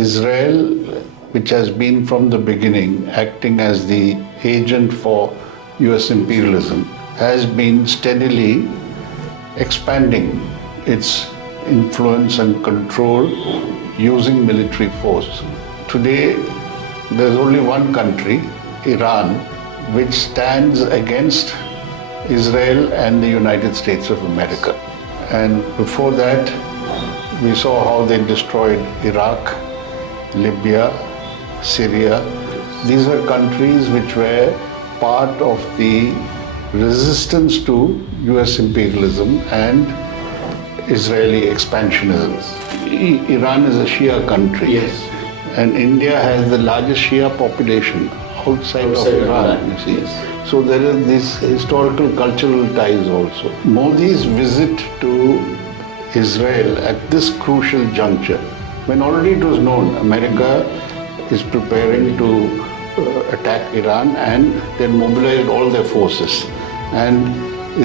Israel, which has been from the beginning acting as the agent for US imperialism, has been steadily expanding its influence and control using military force. Today, there's only one country, Iran, which stands against Israel and the United States of America. And before that, we saw how they destroyed Iraq, Libya, Syria. These were countries which were part of the resistance to US imperialism and Israeli expansionism. Iran is a Shia country. Yes. And India has the largest Shia population outside of Iran, you see. Yes. So there is this historical cultural ties also. Modi's visit to Israel at this crucial juncture, when already it was known America is preparing to attack Iran and they mobilized all their forces. And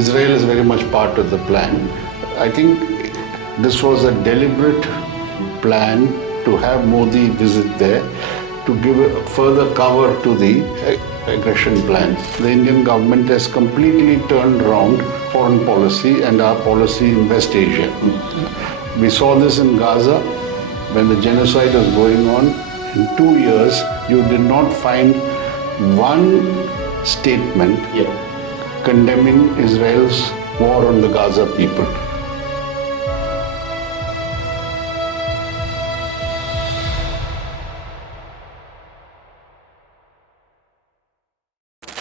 Israel is very much part of the plan. I think this was a deliberate plan to have Modi visit there to give a further cover to the aggression plan. The Indian government has completely turned around foreign policy and our policy in West Asia. We saw this in Gaza when the genocide was going on. In 2 years, you did not find one statement condemning Israel's war on the Gaza people.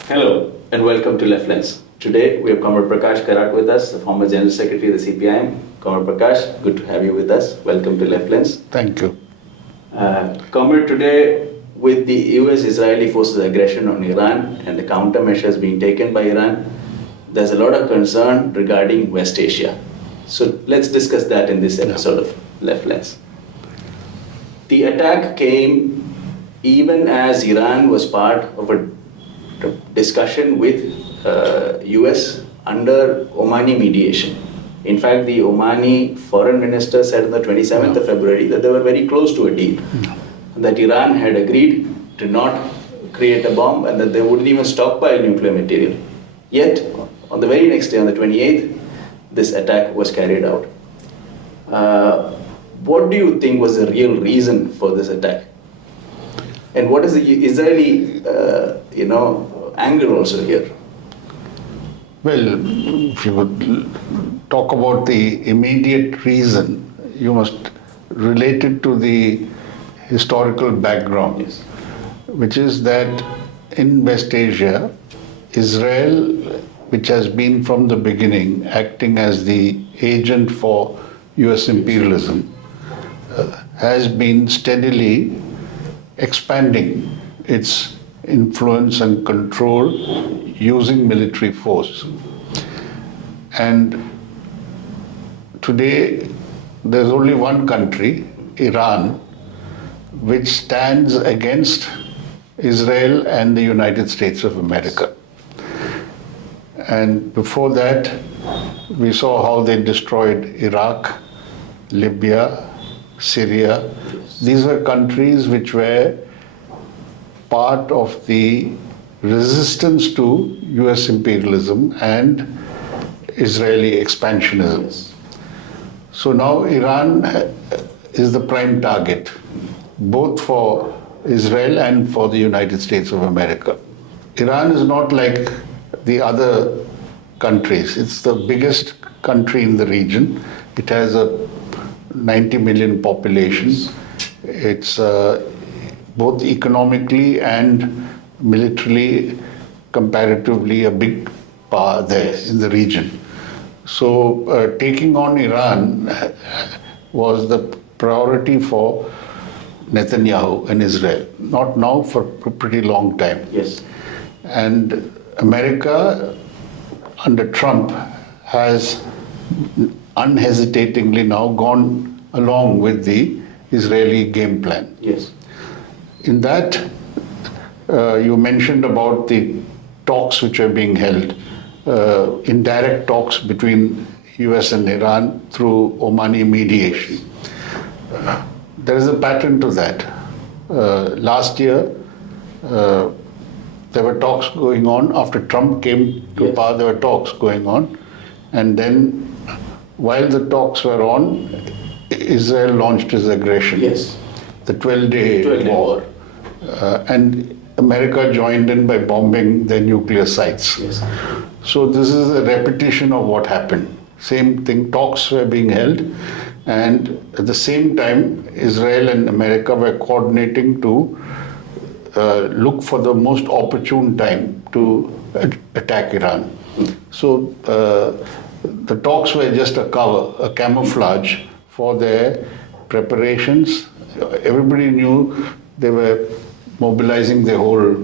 Hello and welcome to Left Lens. Today we have Comrade Prakash Karat with us, the former General Secretary of the CPIM. Comrade Prakash, good to have you with us. Welcome to Left Lens. Thank you. Comrade, today with the US-Israeli forces aggression on Iran and the countermeasures being taken by Iran, there's a lot of concern regarding West Asia. So let's discuss that in this episode of Left Lens. The attack came even as Iran was part of a discussion with US under Omani mediation. In fact, the Omani foreign minister said on the 27th of February that they were very close to a deal, that Iran had agreed to not create a bomb and that they wouldn't even stockpile nuclear material. Yet, on the very next day, on the 28th, this attack was carried out. What do you think was the real reason for this attack? And what is the Israeli, angle also here? Well, if you would talk about the immediate reason, you must relate it to the historical background, which is that in West Asia, Israel, which has been from the beginning acting as the agent for US imperialism, has been steadily expanding its influence and control using military force. And today, there's only one country, Iran, which stands against Israel and the United States of America. And before that, we saw how they destroyed Iraq, Libya, Syria. These were countries which were part of the resistance to US imperialism and Israeli expansionism. So now Iran is the prime target, both for Israel and for the United States of America. Iran is not like the other countries. It's the biggest country in the region. It has a 90 million population. It's both economically and militarily, comparatively a big power there in the region. So taking on Iran was the priority for Netanyahu and Israel. Not now, for a pretty long time. Yes. And America, under Trump, has unhesitatingly now gone along with the Israeli game plan. Yes. In that, you mentioned about the talks which are being held, indirect talks between US and Iran through Omani mediation. there is a pattern to that. Last year, there were talks going on. After Trump came to power, there were talks going on. And then, while the talks were on, Israel launched its aggression. Yes. The 12-day war. And America joined in by bombing their nuclear sites. Yes. So this is a repetition of what happened. Same thing, talks were being held, and at the same time, Israel and America were coordinating to look for the most opportune time to attack Iran. So the talks were just a cover, a camouflage for their preparations. Everybody knew they were mobilizing their whole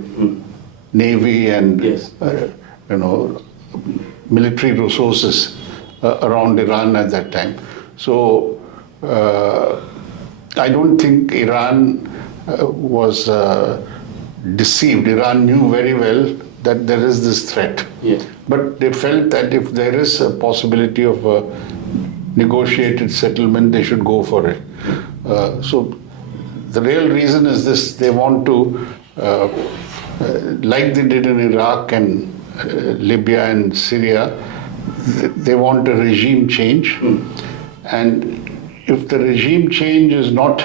navy and military resources around Iran at that time. So I don't think Iran was deceived. Iran knew very well that there is this threat. Yes. But they felt that if there is a possibility of a negotiated settlement, they should go for it. So the real reason is this: they want to, like they did in Iraq and Libya and Syria, they want a regime change. And if the regime change is not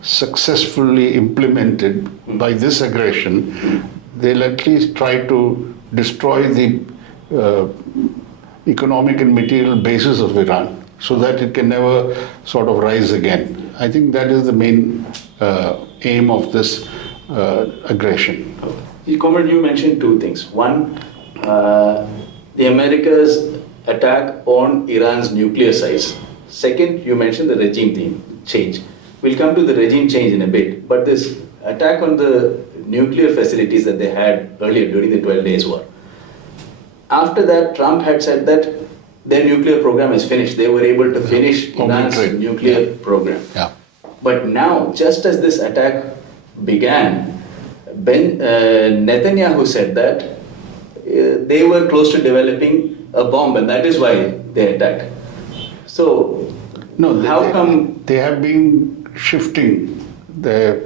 successfully implemented by this aggression, they'll at least try to destroy the economic and material basis of Iran so that it can never sort of rise again. I think that is the main aim of this aggression. Comrade, you mentioned two things. One, the America's attack on Iran's nuclear sites. Second, you mentioned the regime change. We'll come to the regime change in a bit, but this attack on the nuclear facilities that they had earlier during the 12 days war. After that, Trump had said that their nuclear program is finished. They were able to finish Iran's nuclear program. Yeah. But now, just as this attack began, Netanyahu said that they were close to developing a bomb, and that is why they attacked. So, no, how come they have been shifting their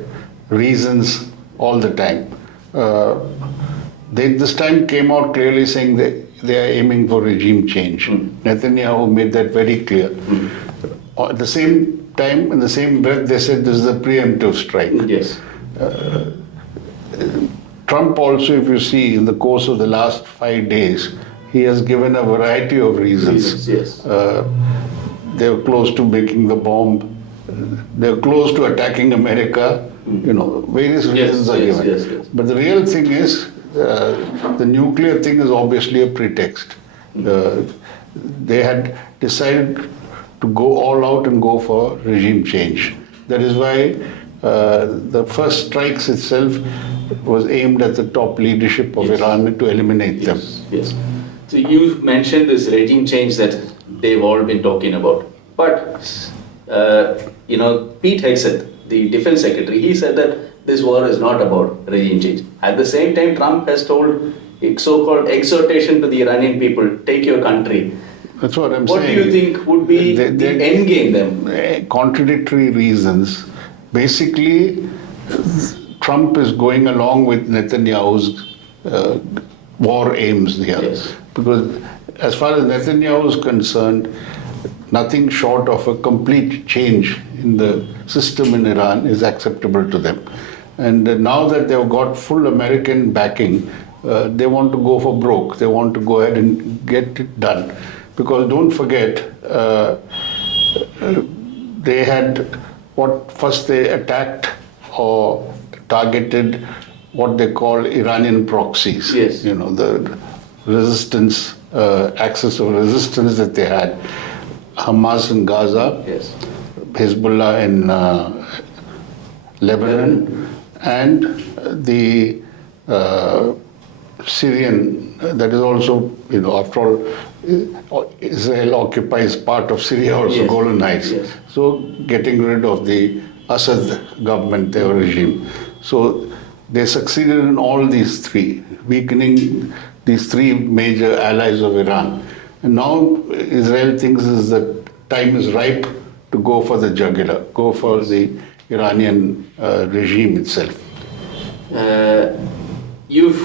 reasons all the time? They this time came out clearly saying they are aiming for regime change. Netanyahu made that very clear. At the same time, in the same breath, they said this is a preemptive strike. Yes. Trump also, if you see, in the course of the last 5 days, he has given a variety of reasons. Yes. They were close to making the bomb. They were close to attacking America. Various reasons are given. Yes. But the real thing is, the nuclear thing is obviously a pretext. They had decided to go all out and go for regime change. That is why the first strikes itself was aimed at the top leadership of Iran to eliminate them. Yes. So you mentioned this regime change that they've all been talking about. But, Pete Hegseth, the defense secretary, he said that this war is not about regime change. At the same time, Trump has told a so-called exhortation to the Iranian people, take your country. That's what I'm saying. What do you think would be the end game then? Contradictory reasons. Basically, Trump is going along with Netanyahu's war aims here. Yes. Because as far as Netanyahu is concerned, nothing short of a complete change in the system in Iran is acceptable to them. And now that they've got full American backing, they want to go for broke. They want to go ahead and get it done. Because don't forget, they had first they attacked or targeted what they call Iranian proxies. Yes. The resistance, axis of resistance that they had. Hamas in Gaza, Yes. Hezbollah in Lebanon, and the Syrian, that is also, after all, Israel occupies part of Syria also, Yes. Golan Heights. Yes. So getting rid of the Assad government, their regime. So they succeeded in all these three, weakening these three major allies of Iran. And now Israel thinks that time is ripe to go for the jugular, go for the Iranian regime itself. You've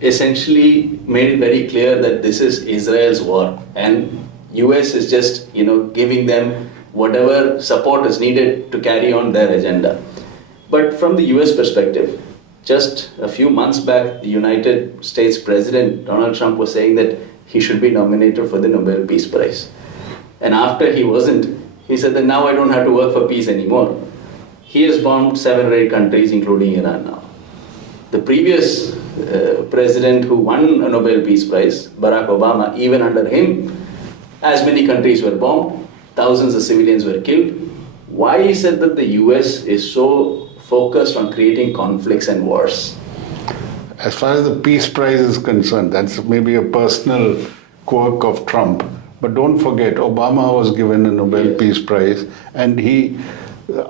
essentially made it very clear that this is Israel's war, and US is just giving them whatever support is needed to carry on their agenda. But from the US perspective, just a few months back, the United States President Donald Trump was saying that he should be nominated for the Nobel Peace Prize. And after he wasn't, he said that now I don't have to work for peace anymore. He has bombed 7 or 8 countries, including Iran now. The previous president who won a Nobel Peace Prize, Barack Obama, even under him, as many countries were bombed, thousands of civilians were killed. Why is it that the US is so focused on creating conflicts and wars? As far as the Peace Prize is concerned, that's maybe a personal quirk of Trump. But don't forget, Obama was given a Nobel Peace Prize and he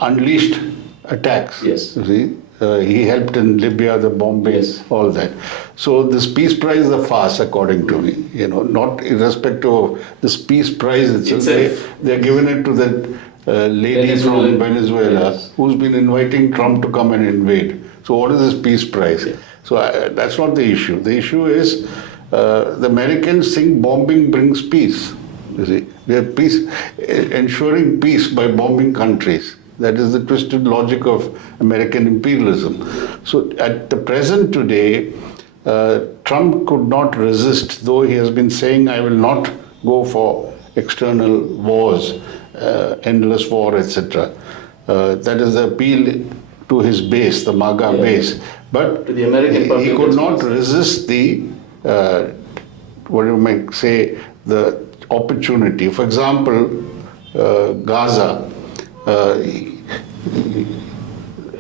unleashed attacks. Yes. You see? He helped in Libya, the bombings, all that. So this Peace Prize is a farce, according to me. Not irrespective of this Peace Prize itself. They're giving it to that lady from Venezuela who's been inviting Trump to come and invade. So what is this Peace Prize? Yes. So that's not the issue. The issue is the Americans think bombing brings peace. You see, they're ensuring peace by bombing countries. That is the twisted logic of American imperialism. So at the present today, Trump could not resist, though he has been saying, I will not go for external wars, endless war, etc. That is the appeal to his base, the MAGA base. But to the American public, he could not resist the, what you might say, the opportunity. For example, Gaza.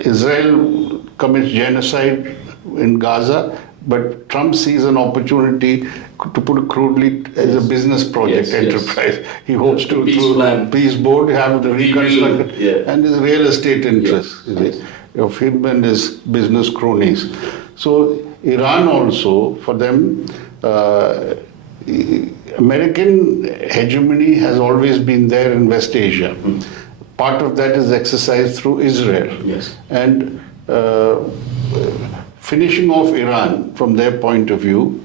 Israel commits genocide in Gaza, but Trump sees an opportunity, to put it crudely, as a business project enterprise. He hopes to, through peace board, have the reconstruction and his real estate interests of him and his business cronies. So Iran also, for them, American hegemony has always been there in West Asia. Part of that is exercised through Israel. Yes. And finishing off Iran from their point of view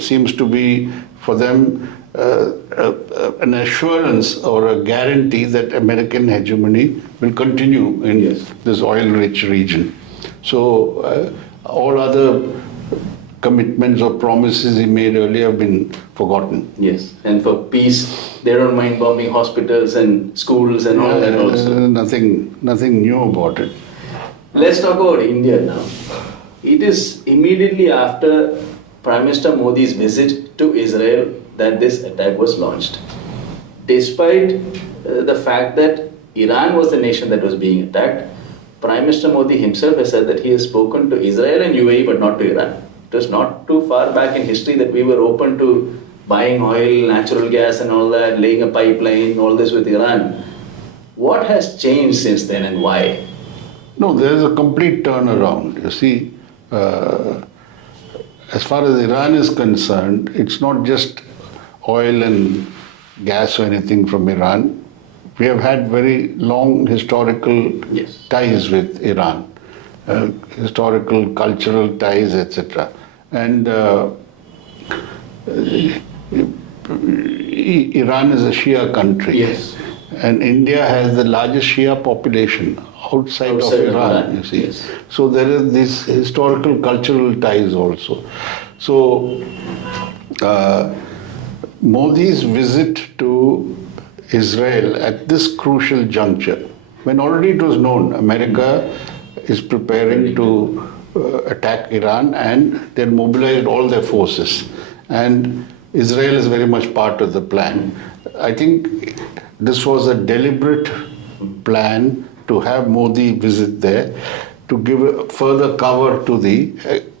seems to be for them an assurance or a guarantee that American hegemony will continue in this oil-rich region. So all other commitments or promises he made earlier have been forgotten. Yes, and for peace, they don't mind bombing hospitals and schools and all that also. Nothing new about it. Let's talk about India now. It is immediately after Prime Minister Modi's visit to Israel that this attack was launched. Despite the fact that Iran was the nation that was being attacked, Prime Minister Modi himself has said that he has spoken to Israel and UAE but not to Iran. It was not too far back in history that we were open to buying oil, natural gas and all that, laying a pipeline, all this with Iran. What has changed since then and why? No, there is a complete turnaround. You see, as far as Iran is concerned, it's not just oil and gas or anything from Iran. We have had very long historical ties with Iran, historical, cultural ties, etc. And Iran is a Shia country. Yes. And India has the largest Shia population outside of Iran, you see. Yes. So there is this historical, cultural ties also. So Modi's visit to Israel at this crucial juncture, when already it was known America is preparing to attack Iran and they mobilized all their forces. And Israel is very much part of the plan. I think this was a deliberate plan to have Modi visit there to give further cover to the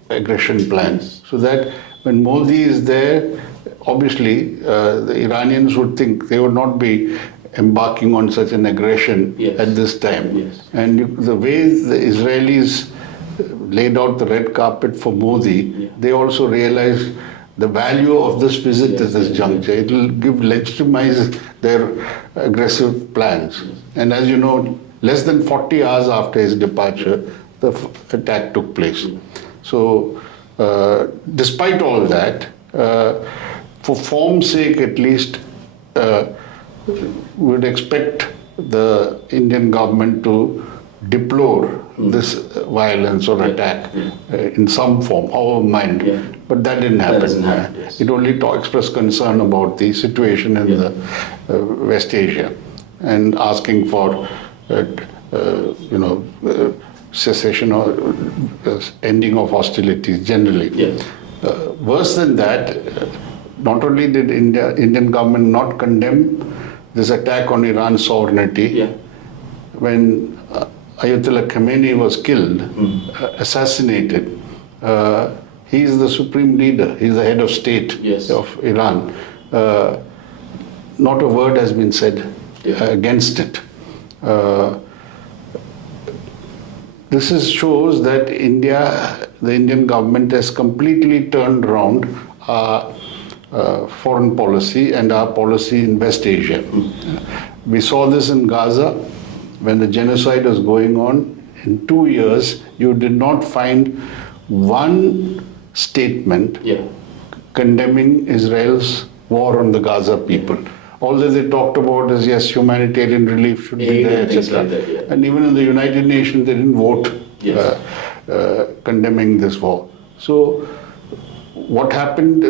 aggression plans. So that when Modi is there, obviously the Iranians would think they would not be embarking on such an aggression at this time. And the way the Israelis laid out the red carpet for Modi, they also realized the value of this visit at this juncture. It will legitimize their aggressive plans. And as you know, less than 40 hours after his departure, the attack took place. So, despite all that, for form's sake at least, we would expect the Indian government to deplore this violence or attack in some form, however mild. But that didn't happen. Yes. It only expressed concern about the situation in the West Asia and asking for, cessation or ending of hostilities generally. Yes. Worse than that, not only did Indian government not condemn this attack on Iran's sovereignty, when Ayatollah Khamenei was killed, assassinated, he is the supreme leader, he is the head of state of Iran. Not a word has been said against it. This shows that the Indian government has completely turned around our foreign policy and our policy in West Asia. We saw this in Gaza when the genocide was going on. In 2 years, you did not find one statement condemning Israel's war on the Gaza people. All that they talked about is, yes, humanitarian relief should be there, etc. And even in the United Nations, they didn't vote condemning this war. So what happened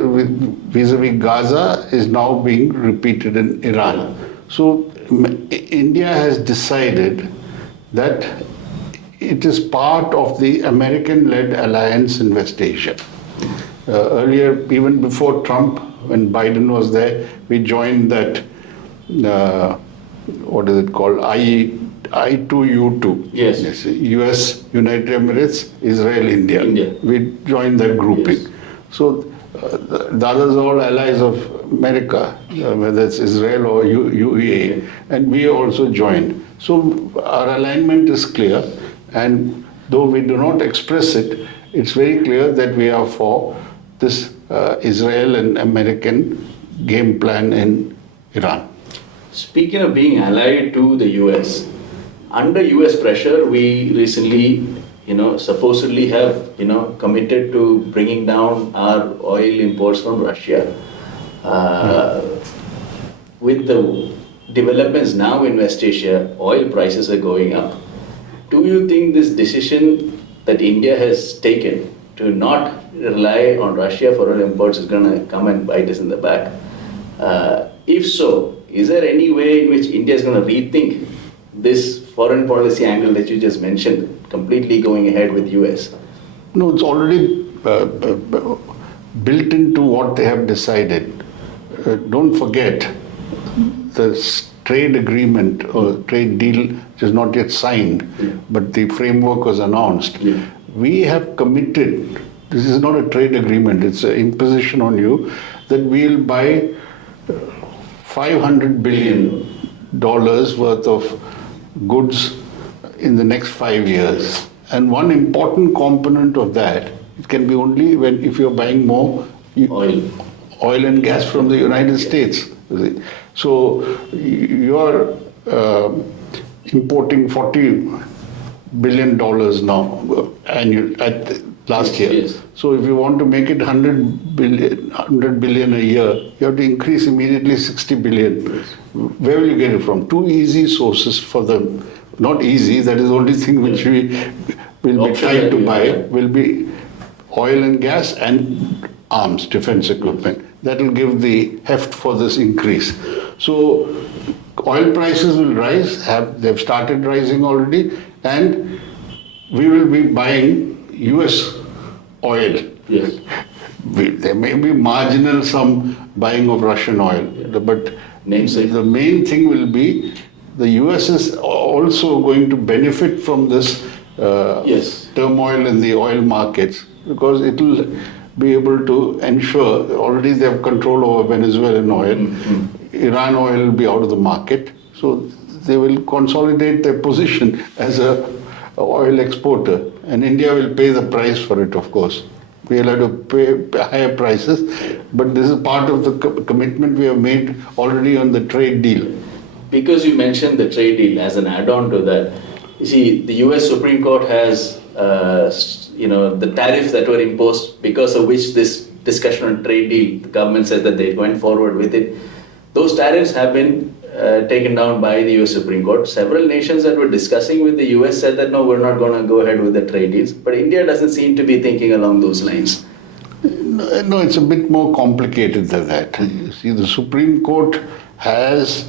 vis-a-vis Gaza is now being repeated in Iran. So India has decided that it is part of the American-led alliance in West Asia. Earlier, even before Trump, when Biden was there, we joined that, what is it called, I2U2. Yes. US, United Emirates, Israel, India. We joined that grouping. Yes. So the others are all allies of America, whether it's Israel or UAE, and we also joined. So our alignment is clear, and though we do not express it, it's very clear that we are for this Israel and American game plan in Iran. Speaking of being allied to the US, under US pressure, we recently, supposedly have, committed to bringing down our oil imports from Russia. With the developments now in West Asia, oil prices are going up. Do you think this decision that India has taken to not rely on Russia for oil imports is going to come and bite us in the back? If so, is there any way in which India is going to rethink this foreign policy angle that you just mentioned, completely going ahead with US? No, it's already built into what they have decided. Don't forget, the trade agreement or trade deal which is not yet signed, but the framework was announced. We have committed, this is not a trade agreement, it's an imposition on you, that we'll buy $500 billion worth of goods in the next 5 years. And one important component of that, it can be only if you're buying more oil and gas from the United States. So you're importing $40 billion now last year. Yes. So if you want to make it 100 billion a year, you have to increase immediately 60 billion. Where will you get it from? Two easy sources for them. Not easy, that is the only thing which we will be trying to buy, will be oil and gas and arms, defense equipment. That will give the heft for this increase. So oil prices will rise, they've started rising already, and we will be buying US oil. Yes. There may be marginal some buying of Russian oil, but the main thing will be the US is also going to benefit from this turmoil in the oil markets, because it will be able to ensure, already they have control over Venezuelan oil, Iran oil will be out of the market, so they will consolidate their position as a oil exporter, and India will pay the price for it, of course. We will have to pay higher prices, but this is part of the commitment we have made already on the trade deal. because you mentioned the trade deal as an add-on to that, you see, the US Supreme Court has, the tariffs that were imposed because of which this discussion on trade deal, the government said that they went forward with it. Those tariffs have been taken down by the US Supreme Court. Several nations that were discussing with the US said that no, we're not going to go ahead with the trade deals. But India doesn't seem to be thinking along those lines. No, it's a bit more complicated than that. You see, the Supreme Court has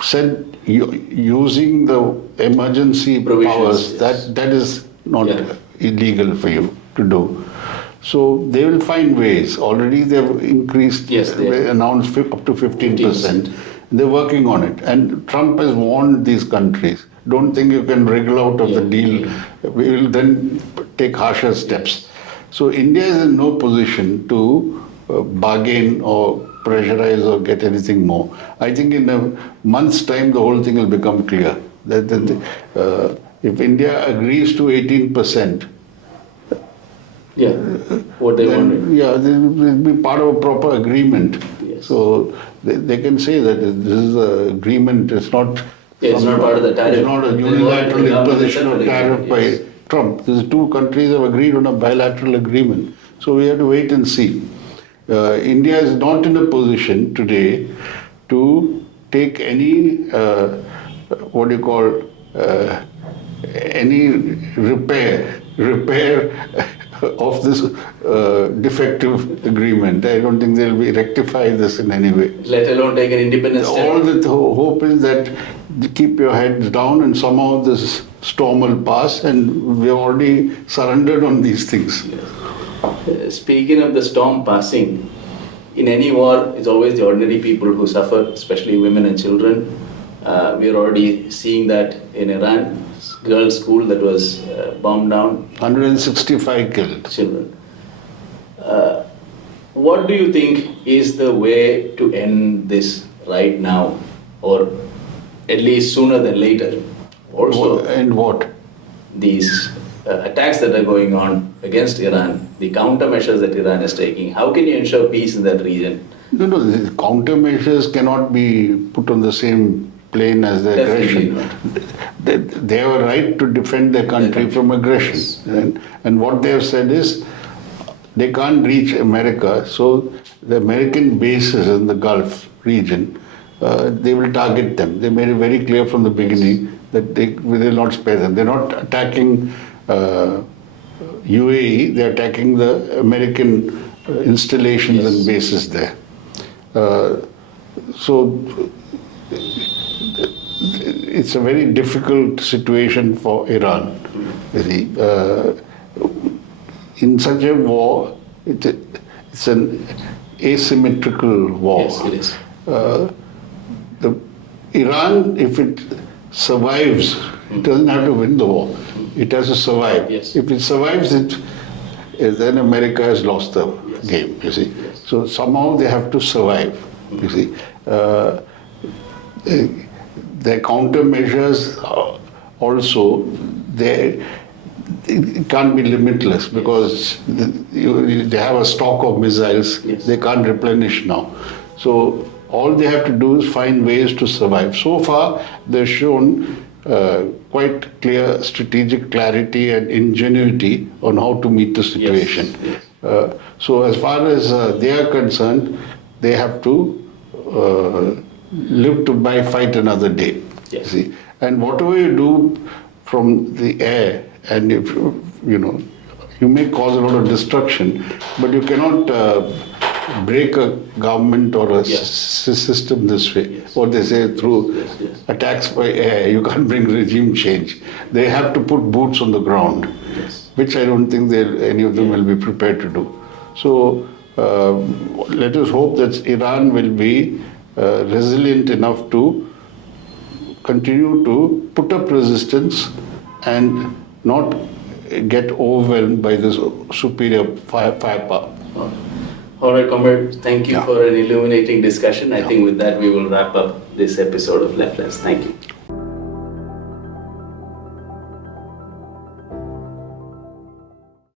said using the emergency Provisions, powers, yes. that is not illegal for you to do. So they will find ways. Already they've increased, they announced up to 15%. They're working on it. And Trump has warned these countries, don't think you can wriggle out of the deal. We will then take harsher steps. So India is in no position to bargain or pressurize or get anything more. I think in a month's time, the whole thing will become clear. That if India agrees to 18%, what they wanted. Yeah, this will be part of a proper agreement. Yes. So they can say that this is an agreement, it's not... it's not part of the tariff. It's not a unilateral imposition of tariff by Trump. These two countries have agreed on a bilateral agreement. So we have to wait and see. India is not in a position today to take any, any repair of this defective agreement. I don't think they'll rectify this in any way. Let alone take an independent step. All the hope is that you keep your heads down and somehow this storm will pass, and we've already surrendered on these things. Yes. Speaking of the storm passing, in any war, it's always the ordinary people who suffer, especially women and children. We are already seeing that in Iran. Girls' school that was bombed down. 165 killed. Children. What do you think is the way to end this right now, or at least sooner than later? Also, and what? These attacks that are going on against Iran, the countermeasures that Iran is taking, how can you ensure peace in that region? No, the countermeasures cannot be put on the same plane as the aggression. They have a right to defend their country from aggression. Yes. And what they have said is they can't reach America, so the American bases in the Gulf region, they will target them. They made it very clear from the beginning that they will not spare them. They're not attacking UAE, they're attacking the American installations and bases there. So it's a very difficult situation for Iran. You see, in such a war, it's an asymmetrical war. Yes, it is. Iran, if it survives, it doesn't have to win the war. It has to survive. Yes. If it survives it, then America has lost the game, you see. Yes. So somehow they have to survive, you see. Their countermeasures also, it can't be limitless because they have a stock of missiles. Yes. They can't replenish now. So all they have to do is find ways to survive. So far, they've shown quite clear strategic clarity and ingenuity on how to meet the situation. Yes. So as far as they are concerned, they have to live to fight another day. Yes. See? And whatever you do from the air, and if you may cause a lot of destruction, but you cannot break a government or a system this way. Yes. What they say, through attacks by air, you can't bring regime change. They have to put boots on the ground, which I don't think any of them will be prepared to do. So let us hope that Iran will be resilient enough to continue to put up resistance and not get overwhelmed by this superior firepower. All right, Comrade, thank you for an illuminating discussion. I think with that we will wrap up this episode of Left Lens. Thank you.